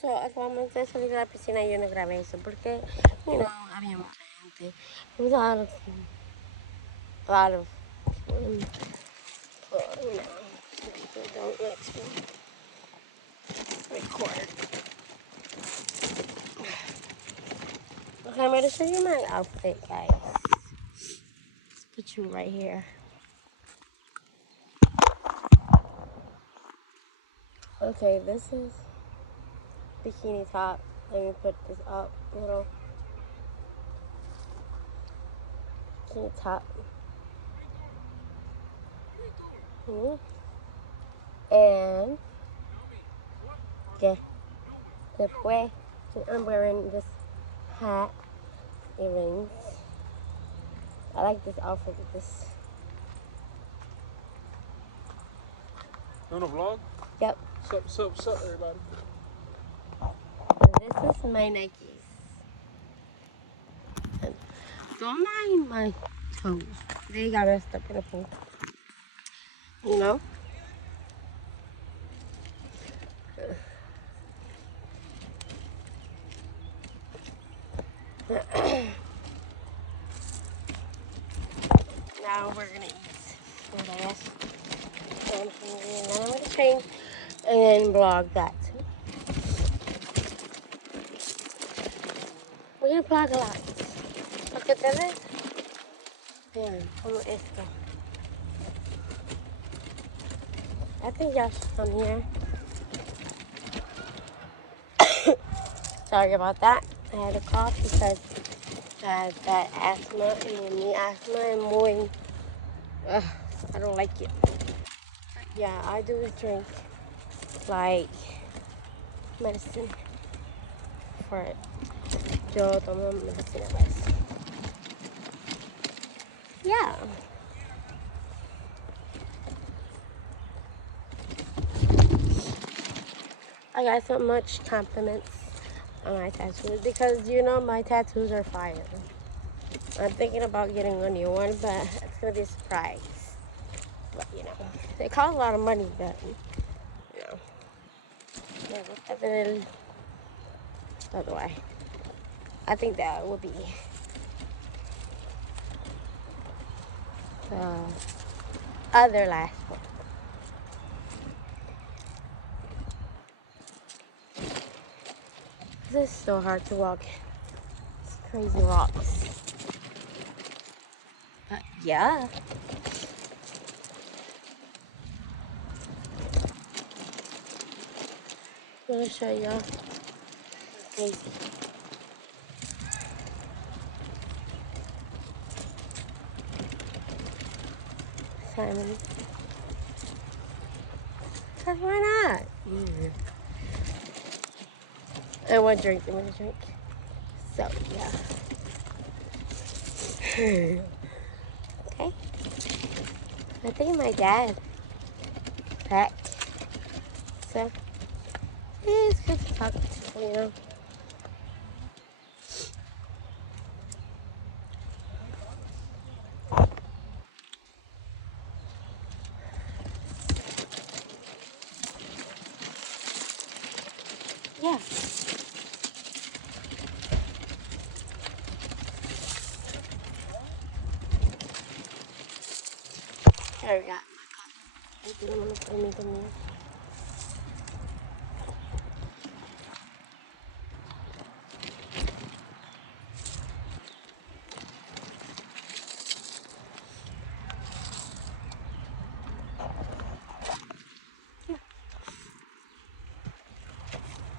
So, actualmente salí de la piscina y yo no grabé eso porque, you know, había mucha gente. It was a lot of you know, people don't like to record. Okay, I'm going to show you my outfit, guys. Let's put you right here. Okay, this is bikini top. Let me put this up a little. Bikini top. And después I'm wearing this hat, earrings. I like this outfit with this. You on a vlog? Yep. Sup, everybody. This is my Nikes. And don't mind my toes. They got messed up in a pool. You know? Now we're gonna eat fast. And then I'm gonna change and then vlog that too. We're gonna vlog a lot. Look at this. Vean, como esto. I think y'all should come here. Sorry about that. I had a cough because I have bad asthma and the asthma and muy. I don't like it. Yeah, I do drink like medicine for it. Yo tomo medicina pues. Yeah. I got so much compliments on my tattoos because you know my tattoos are fire. I'm thinking about getting a new one, but it's gonna be a surprise. But you know, they cost a lot of money, but you know, definitely. By the way, I think that would be the other last one. This is so hard to walk. It's crazy rocks. But yeah. I'm gonna show y'all. Crazy. Simon. Cause why not? I want to drink. So yeah. Okay. I think my dad packed. So it's good to talk to people, you know. Yeah. There we go. I didn't want to put anything in.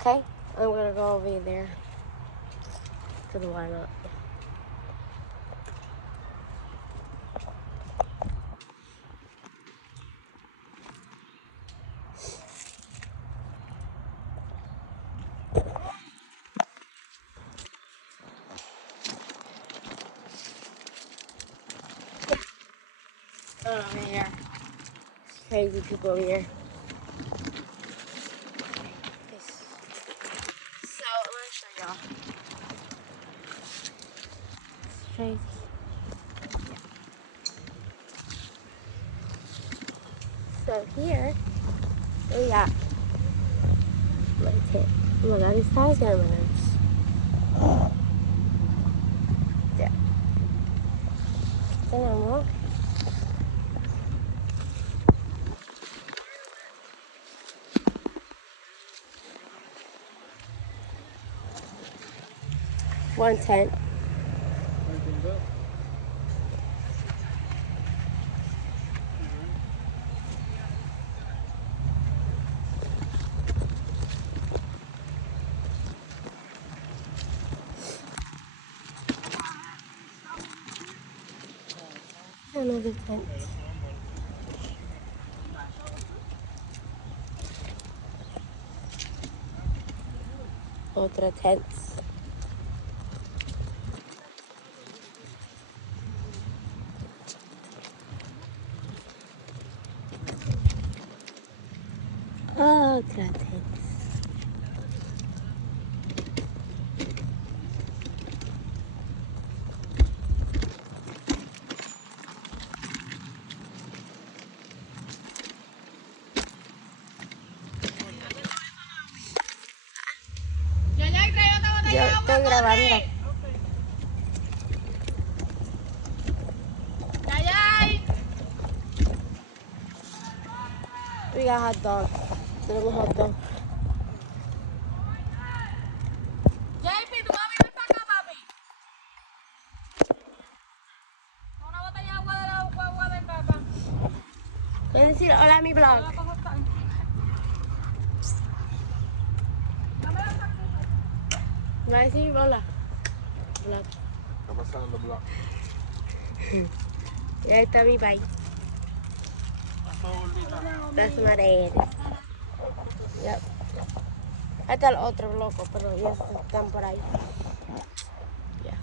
Okay, I'm gonna go over there to the lineup. Over here. Crazy people over here. So I'm gonna show y'all. It's crazy. So here we got my tent. Oh my god, these tires got my nerves. Yeah. Tenemos. One tent. Everything's up. Another tent. Otra tent. Otra tent. Yo estoy grabando. We got hot dog. Tenemos hot dog. JP, ¿tú vas a venir para acá, papi? Una botella de agua de la agua de caca. Ven a decir hola a mi blog. Dame la sacuda. Va a decir hola. Blog. Está pasando el block. Y ahí está mi bike. That's my dad. Yep. Ahí está el otro loco, pero ya están por ahí. Yeah.